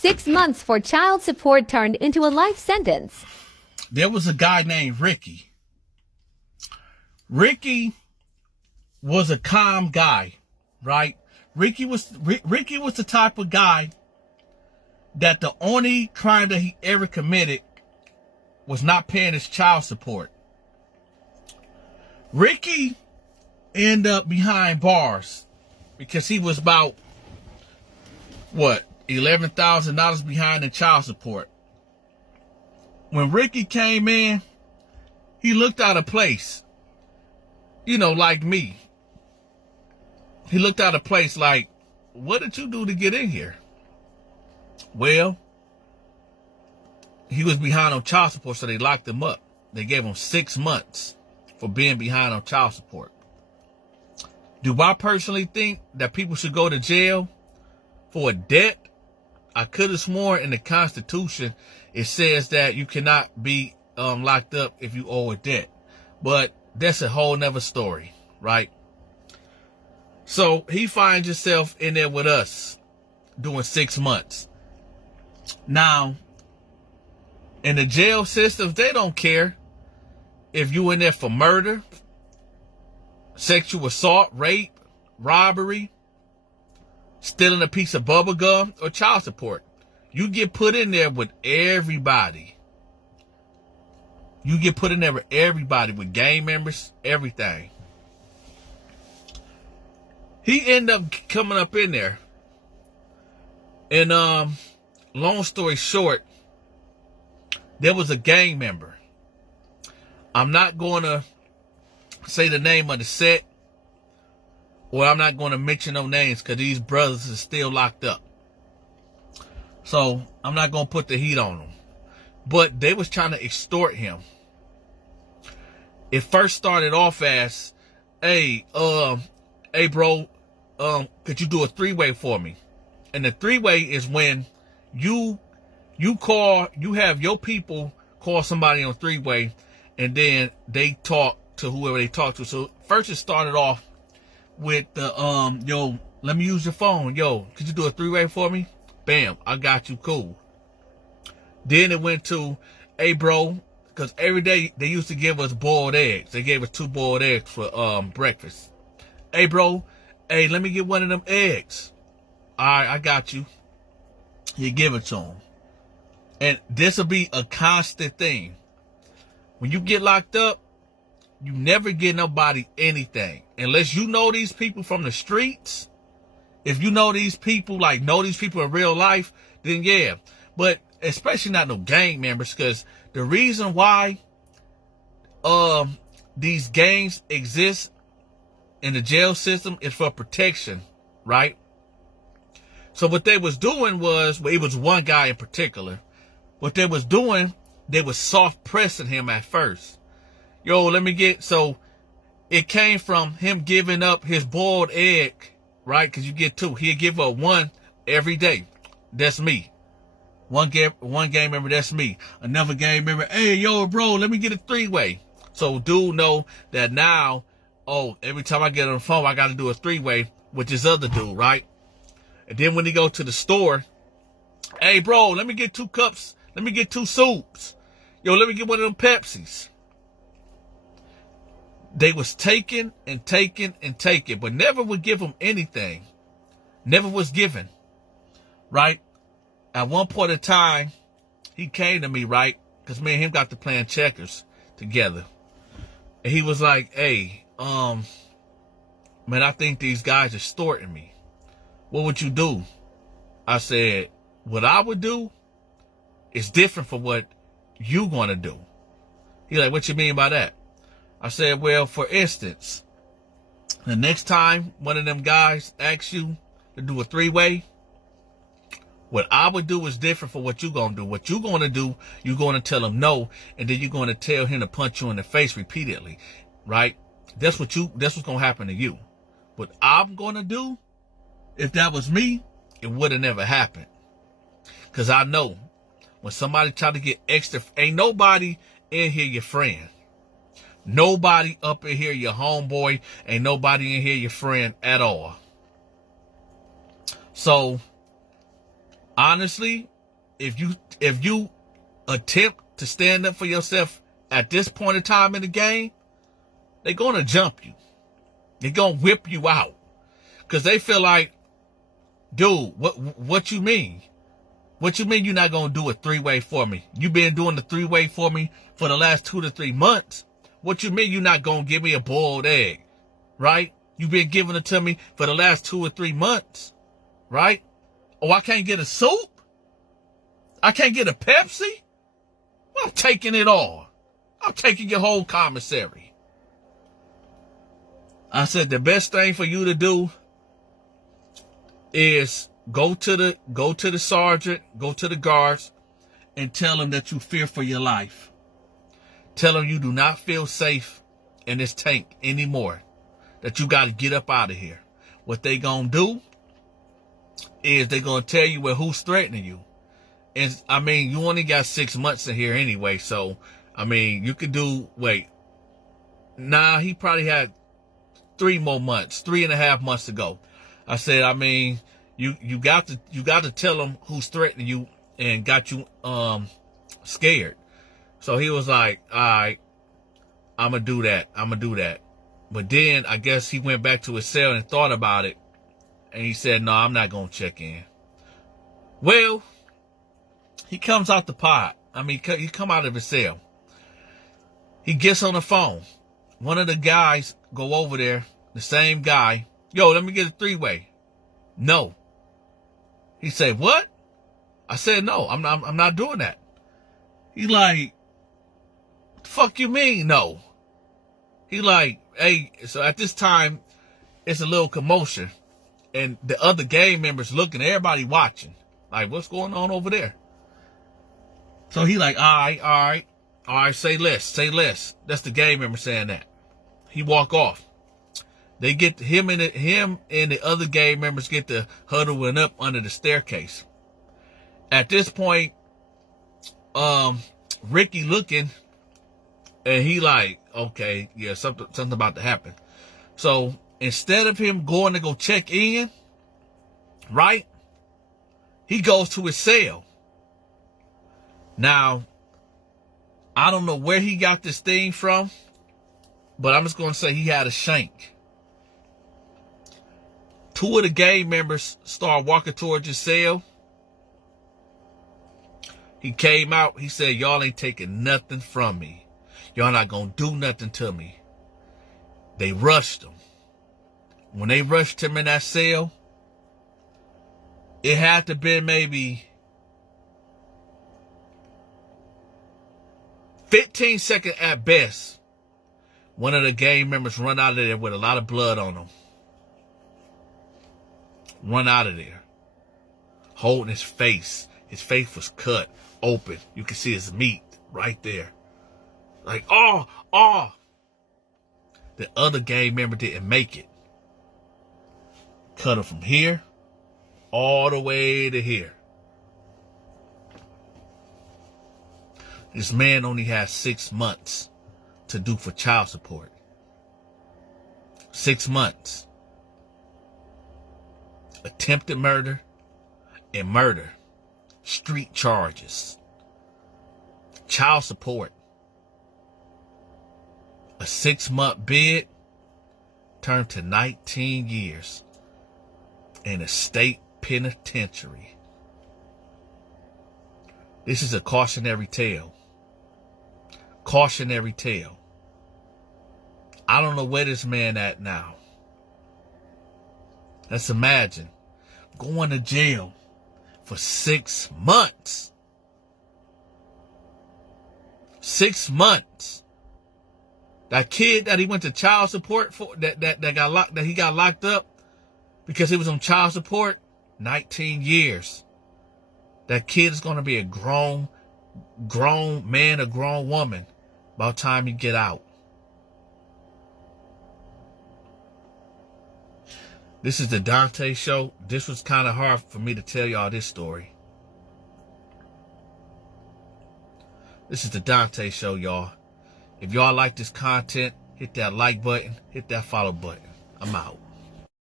6 months for child support turned into a life sentence. There was a guy named Ricky. Ricky was a calm guy, right? Ricky was the type of guy that the only crime that he ever committed was not paying his child support. Ricky ended up behind bars because he was about, $11,000 behind in child support. When Ricky came in, he looked out of place. Like me. He looked out of place like, what did you do to get in here? Well, he was behind on child support, so they locked him up. They gave him 6 months for being behind on child support. Do I personally think that people should go to jail for a debt? I could have sworn in the Constitution it says that you cannot be locked up if you owe a debt. But that's a whole nother story, right? So he finds himself in there with us doing 6 months. Now, in the jail systems, they don't care if you in there for murder, sexual assault, rape, robbery, stealing a piece of bubble gum, or child support. You get put in there with everybody. You get put in there with everybody, with gang members, everything. He ended up coming up in there. And long story short, there was a gang member. I'm not going to say the name of the set, or I'm not going to mention no names because these brothers are still locked up. So I'm not going to put the heat on them. But they was trying to extort him. It first started off as, hey bro, could you do a 3-way for me? And the 3-way is when you have your people call somebody on 3-way, and then they talk to whoever they talk to. So first it started off with the yo, let me use your phone. Yo, could you do a 3-way for me? Bam, I got you, cool. Then it went to, hey bro, because every day they used to give us boiled eggs. They gave us 2 boiled eggs for breakfast. Hey bro, hey, let me get one of them eggs. All right, I got you. You give it to them. And this will be a constant thing. When you get locked up, you never get nobody anything. Unless you know these people from the streets. If you know these people, know these people in real life, then yeah. But especially not no gang members, because the reason why these gangs exist in the jail system is for protection, right? So what they was doing was, it was one guy in particular. What they was doing, they was soft pressing him at first. Yo, so it came from him giving up his boiled egg, right? Because you get 2. He'll give up 1 every day. That's me. One gang member, that's me. Another gang member, hey, yo, bro, let me get a 3-way. So dude know that now, every time I get on the phone, I got to do a 3-way with this other dude, right? And then when he go to the store, hey, bro, let me get 2 cups. Let me get 2 soups. Yo, let me get one of them Pepsis. They was taking and taking and taking, but never would give him anything. Never was given, right? At one point in time, he came to me, right? Because me and him got to playing checkers together. And he was like, hey, man, I think these guys are extorting me. What would you do? I said, what I would do is different from what you gonna do. He like, what you mean by that? I said, well, for instance, the next time one of them guys asks you to do a 3-way, what I would do is different from what you gonna do. What you gonna do, you gonna tell him no, and then you're gonna tell him to punch you in the face repeatedly, right? That's what's gonna happen to you. What I'm gonna do, if that was me, it would have never happened. Cause I know when somebody try to get extra, ain't nobody in here your friend. Nobody up in here your homeboy. Ain't nobody in here your friend at all. So honestly, if you attempt to stand up for yourself at this point in time in the game, they're going to jump you. They're going to whip you out. Because they feel like, dude, what you mean? What you mean you're not going to do a three-way for me? You've been doing the three-way for me for the last 2 to 3 months. What you mean you're not going to give me a boiled egg? Right? You've been giving it to me for the last 2 or 3 months. Right? Oh, I can't get a soup? I can't get a Pepsi? Well, I'm taking it all. I'm taking your whole commissary. I said the best thing for you to do is go to the sergeant, go to the guards, and tell them that you fear for your life. Tell them you do not feel safe in this tank anymore. That you got to get up out of here. What they gonna do is they gonna tell you who's threatening you. And I mean, you only got 6 months in here anyway, so I mean, you could do. Nah, he probably had 3 more months, 3.5 months to go. I said, I mean, you got to tell them who's threatening you and got you scared. So he was like, all right, I'm gonna do that. But then I guess he went back to his cell and thought about it, and he said, no, I'm not gonna check in. Well, he comes out the pod. I mean, he come out of his cell. He gets on the phone. One of the guys go over there, the same guy. Yo, let me get a 3-way. No. He said, what? I said, no, I'm not doing that. He like, the fuck you mean, no? He like, hey, so at this time, it's a little commotion. And the other gang members looking, everybody watching. Like, what's going on over there? So he like, all right, say less. That's the gang member saying that. He walk off. They get him and the other gang members get to huddling up under the staircase. At this point, Ricky looking, and he like, okay, yeah, something about to happen. So instead of him going to go check in, right, he goes to his cell. Now, I don't know where he got this thing from, but I'm just going to say he had a shank. 2 of the gang members start walking towards his cell. He came out. He said, y'all ain't taking nothing from me. Y'all not going to do nothing to me. They rushed him. When they rushed him in that cell, it had to be maybe 15 seconds at best. One of the gang members run out of there with a lot of blood on him. Run out of there. Holding his face. His face was cut open. You can see his meat right there. Like, oh. The other gang member didn't make it. Cut him from here all the way to here. This man only has 6 months to do for child support. 6 months. Attempted murder and murder. Street charges. Child support. A 6-month bid turned to 19 years in a state penitentiary. This is a cautionary tale. Cautionary tale. I don't know where this man at now. Let's imagine going to jail for 6 months. 6 months. That kid that he went to child support for, that he got locked up because he was on child support, 19 years. That kid is going to be a grown man, a grown woman by the time he get out. This is the Dante Show. This was kind of hard for me to tell y'all this story. This is the Dante Show, y'all. If y'all like this content, hit that like button, hit that follow button. I'm out.